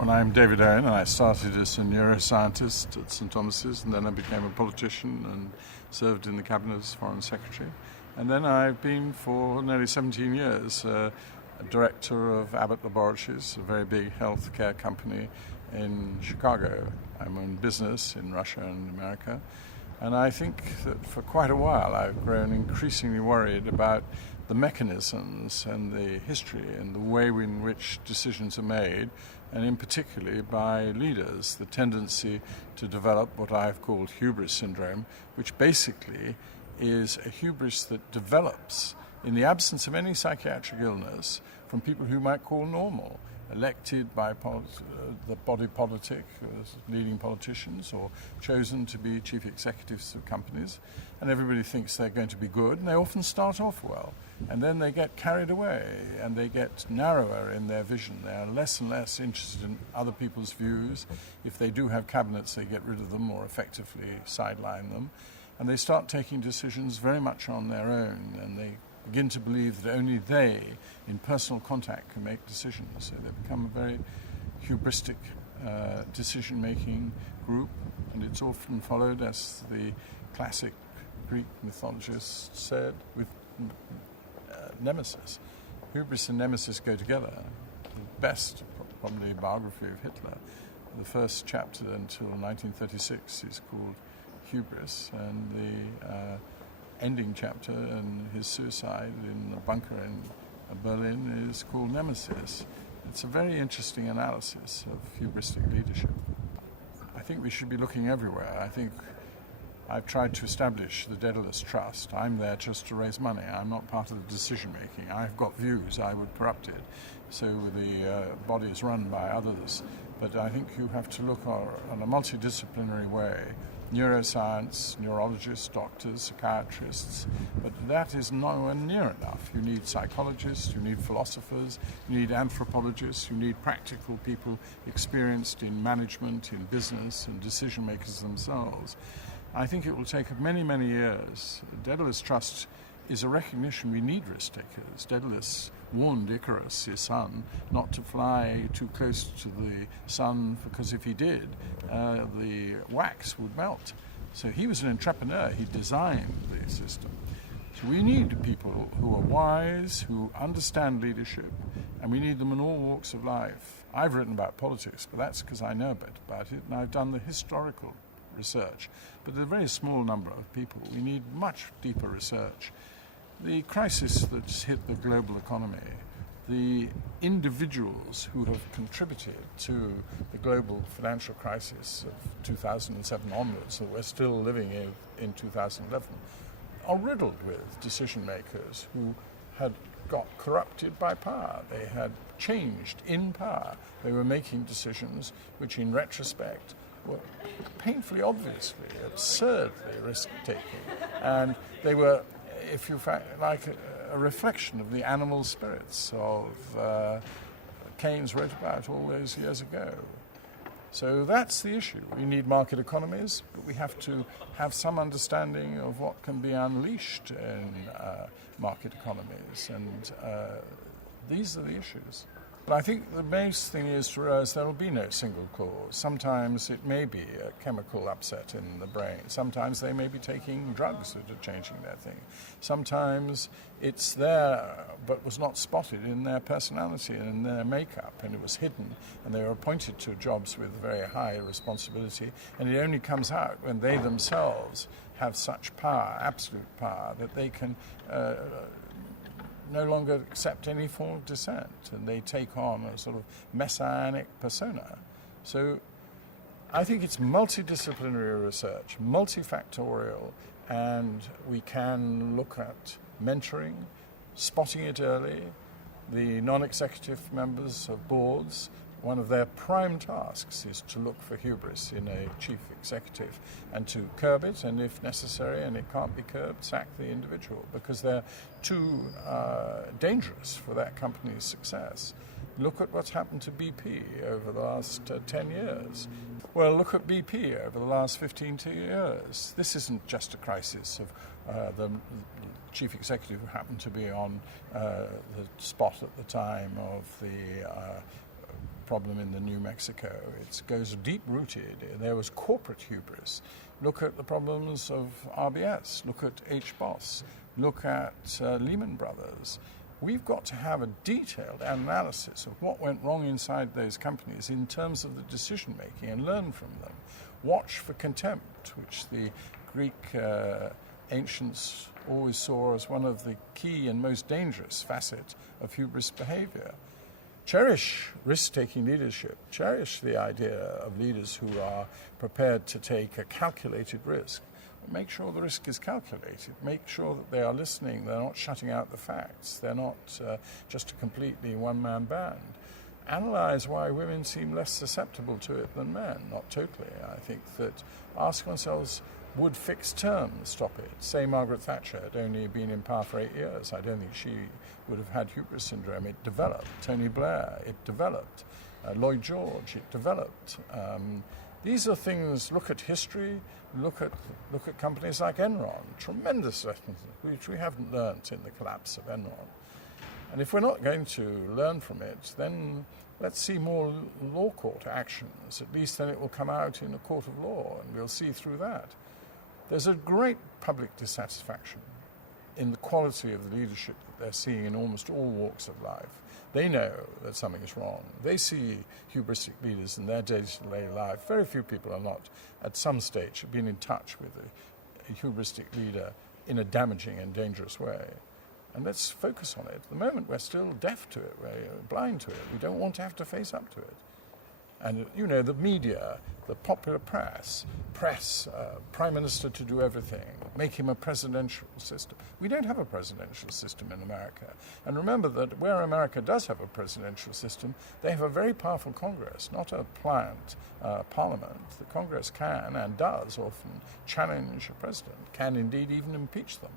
Well, I'm David Owen, and I started as a neuroscientist at St Thomas's, and then I became a politician and served in the cabinet as foreign secretary. And then I've been for nearly 17 years a director of Abbott Laboratories, a very big healthcare company in Chicago. I'm in business in Russia and America. And I think that for quite a while I've grown increasingly worried about the mechanisms and the history and the way in which decisions are made, and in particular by leaders, the tendency to develop what I've called hubris syndrome, which basically is a hubris that develops in the absence of any psychiatric illness from people who might call normal, elected by the body politic as leading politicians or chosen to be chief executives of companies, and everybody thinks they're going to be good, and they often start off well, and then they get carried away and they get narrower in their vision. They are less and less interested in other people's views. If they do have cabinets, they get rid of them or effectively sideline them, and they start taking decisions very much on their own, and they begin to believe that only they, in personal contact, can make decisions. So they become a very hubristic decision-making group, and it's often followed, as the classic Greek mythologist said, with nemesis. Hubris and nemesis go together. The best, probably, biography of Hitler, the first chapter until 1936 is called Hubris, and the ending chapter and his suicide in the bunker in Berlin is called Nemesis. It's a very interesting analysis of hubristic leadership. I think we should be looking everywhere. I think I've tried to establish the Daedalus Trust. I'm there just to raise money. I'm not part of the decision making. I've got views. I would corrupt it. So the body is run by others. But I think you have to look on a multi-disciplinary way. Neuroscience, neurologists, doctors, psychiatrists, but that is nowhere near enough. You need psychologists, you need philosophers, you need anthropologists, you need practical people experienced in management, in business, and decision makers themselves. I think it will take many, many years. The Daedalus Trust is a recognition we need risk takers. Daedalus warned Icarus, his son, not to fly too close to the sun, because if he did, the wax would melt. So he was an entrepreneur. He designed the system. So we need people who are wise, who understand leadership, and we need them in all walks of life. I've written about politics, but that's because I know a bit about it, and I've done the historical research. But there's a very small number of people. We need much deeper research. The crisis that's hit the global economy, the individuals who have contributed to the global financial crisis of 2007 onwards, that we're still living in 2011, are riddled with decision makers who had got corrupted by power. They had changed in power. They were making decisions which, in retrospect, were painfully, obviously, absurdly risk-taking. And they were, if you like, a reflection of the animal spirits of Keynes wrote about all those years ago. So that's the issue. We need market economies, but we have to have some understanding of what can be unleashed in market economies, and these are the issues. But I think the most thing is to realize there will be no single cause. Sometimes it may be a chemical upset in the brain. Sometimes they may be taking drugs that are changing their thing. Sometimes it's there but was not spotted in their personality and in their makeup, and it was hidden, and they were appointed to jobs with very high responsibility, and it only comes out when they themselves have such power, absolute power, that they can no longer accept any form of dissent, and they take on a sort of messianic persona. So I think it's multidisciplinary research, multifactorial, and we can look at mentoring, spotting it early. The non-executive members of boards, one of their prime tasks is to look for hubris in a chief executive and to curb it, and if necessary, and it can't be curbed, sack the individual, because they're too dangerous for that company's success. Look at what's happened to BP over the last 10 years. Well, look at BP over the last 15 years. This isn't just a crisis of the chief executive who happened to be on the spot at the time of the problem in the New Mexico. It goes deep-rooted. There was corporate hubris. Look at the problems of RBS. Look at HBOS. Look at Lehman Brothers. We've got to have a detailed analysis of what went wrong inside those companies in terms of the decision-making and learn from them. Watch for contempt, which the Greek ancients always saw as one of the key and most dangerous facets of hubris behavior. Cherish risk-taking leadership. Cherish the idea of leaders who are prepared to take a calculated risk. Make sure the risk is calculated. Make sure that they are listening. They're not shutting out the facts. They're not just a completely one-man band. Analyze why women seem less susceptible to it than men. Not totally. I think that ask ourselves, would fixed terms stop it? Say Margaret Thatcher had only been in power for 8 years. I don't think she would have had hubris syndrome. It developed. Tony Blair, it developed. Lloyd George, it developed. These are things, look at history, look at companies like Enron, tremendous lessons which we haven't learnt in the collapse of Enron. And if we're not going to learn from it, then let's see more law court actions. At least then it will come out in a court of law, and we'll see through that. There's a great public dissatisfaction in the quality of the leadership that they're seeing in almost all walks of life. They know that something is wrong. They see hubristic leaders in their day-to-day life. Very few people are not, at some stage, have been in touch with a hubristic leader in a damaging and dangerous way. And let's focus on it. At the moment, we're still deaf to it. We're blind to it. We don't want to have to face up to it. And, you know, the media, the popular press, Prime Minister to do everything, make him a presidential system. We don't have a presidential system in America. And remember that where America does have a presidential system, they have a very powerful Congress, not a pliant parliament. The Congress can and does often challenge a president, can indeed even impeach them.